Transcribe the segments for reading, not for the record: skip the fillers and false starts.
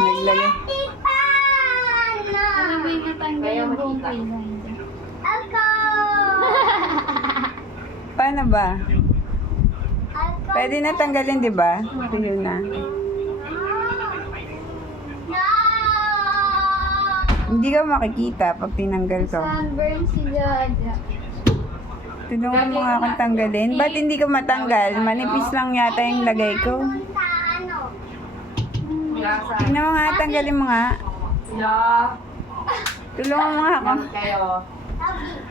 Naglagay. May natanggal yung buong pilay. Paano ba? Pwede na tanggalin, di ba? Tuyo na. Hindi ka makikita pag tinanggal ko. Sunburn si Jaja. Tulungan mo nga akong tanggalin. Ba't hindi ko matanggal? Manipis lang yata yung lagay ko. Tingnan mo nga, tanggalin mo nga. Tulungan mo nga ako. Kayo.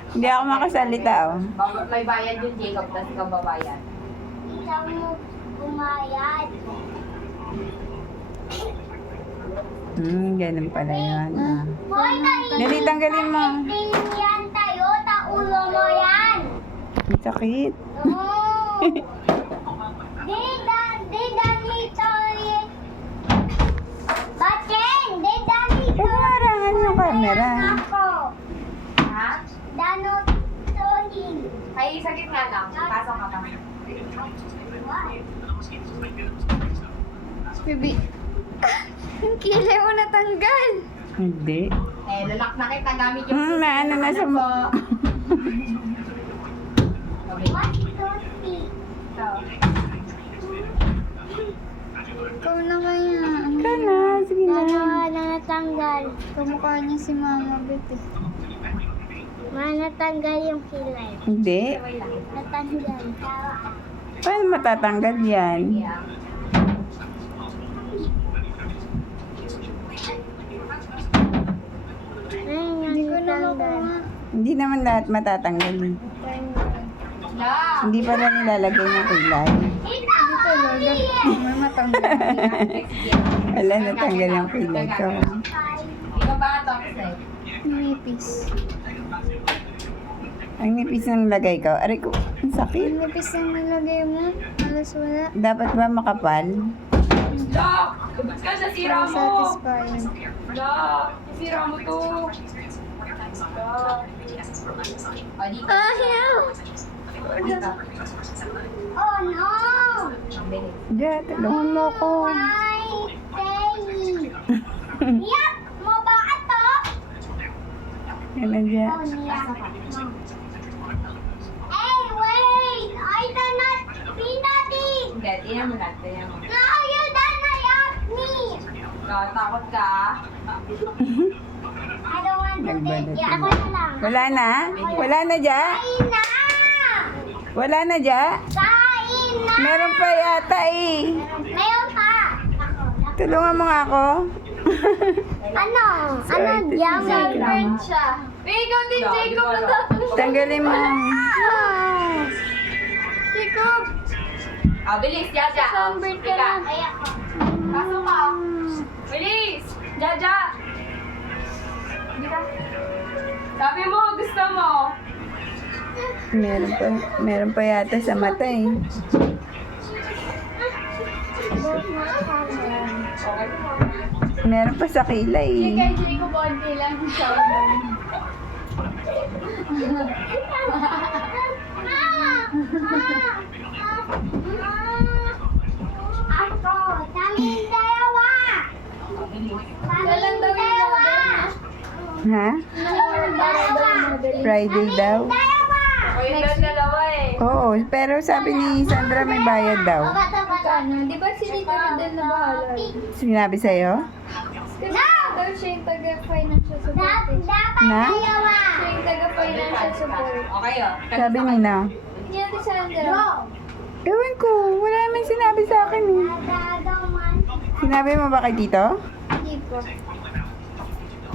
Hindi ako makasalita, oh. May bayad yung Jacob, tapos ikaw babayad. Ikaw mo bumayad. Ganun pala yun. Ah. Hoy, Dali, tanggalin mo. yan tayo, taulo mo yan. Ang sakit. Oh. Di danito. Bachen, di danito. Huwag mo harangan yung camera. Ako. Ha? Danutohin. Ay, sa gitna lang. Pasok ka pa. Baby. Yung kilay mo natanggal. Hindi. Eh, lalak na kita gamit yung Naano na sa mo. What toothpick? Ikaw na kaya. Ika na, sige na. Natanggal. Kamukha niya si Mama Bet eh. Natanggal yung kilay. Hindi. Natanggal. Paano matatanggal yan? Yeah. Hindi ko na makuha. Hindi naman lahat matatanggal. Eh. La! Hindi pa lang nilalagay ng kulay. Dito lola. May matanggal. Wala, natanggal yung kulay ko. Ikaw ba ito? Kasi? Nipis. Ang nipis ng lagay ko. Aray ko, ang sakit. Nipis ang nilagay mo. Alas wala. Dapat ba makapal? La! Ba't ka nasira mo? Satisfying. La! Nasira mo to. La! O, di ka. Ayaw! Oh no! Diyan, tulungan mo ko. My baby! Yak! Mo ba ito? Yan na dyan. Oh, niyak. Hey, wait! I cannot peanut it! Hindi, tingnan mo natin. Tingnan mo. No, you done yak me! Takot ka? I don't want to Nagbalat take it. Ako na lang. Wala na? Wala na dyan? Kain na! Wala na dyan? Kain na! Meron pa yata eh. Mayroon pa! Tulungan mo nga ako. Ano? Sorry, Ano? this is Yummy. Jacob. siya. Ikaw din, Jacob. Tanggalin mo. Jacob! Ah, bilis, Jaja. Sunburn ka na. Pasok ka. Bilis! Jaja! Dito. Sabi mo, gusto mo. Meron pa yata sa mata eh. Meron pa sa kilay eh. Kay Jacob, onti lang yung sunburn. Ako, kaming dalawa. Walang daw yung model. Ha? Friday daw? O, yung dalawa eh. Oo, pero sabi ni Sandra may bayad daw. Kano? Di ba si Tito Rodel na bahala? Sinabi sa'yo? Kasi daw siya yung taga-financial support. Na? Siya yung taga-financial support. Okay, o. Sabi ni na. Niya si Sandra. Ewan ko, wala naman sinabi sa akin eh. Sinabi mo ba kay Tito? Hindi po.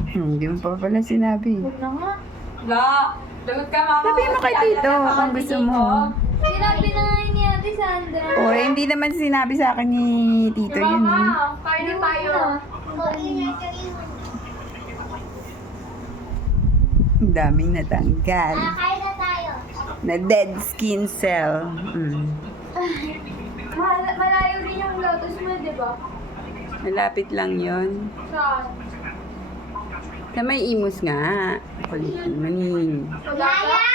Hindi mo pa pala sinabi. Huwag na nga. La! Lagot ka, mama. Sabi mo kay Tito kung gusto mo. Sinabi na nga ni Ate Sandra. O, hindi naman sinabi sa akin ni Tito yun eh. Mama, party tayo. Ang daming natanggal. Kaya na tayo. Na dead skin cell. Malayo din yung lotus mo, di ba? Malapit lang yon. Saan? Sa may imus nga. Kulit naman eh. Yaya!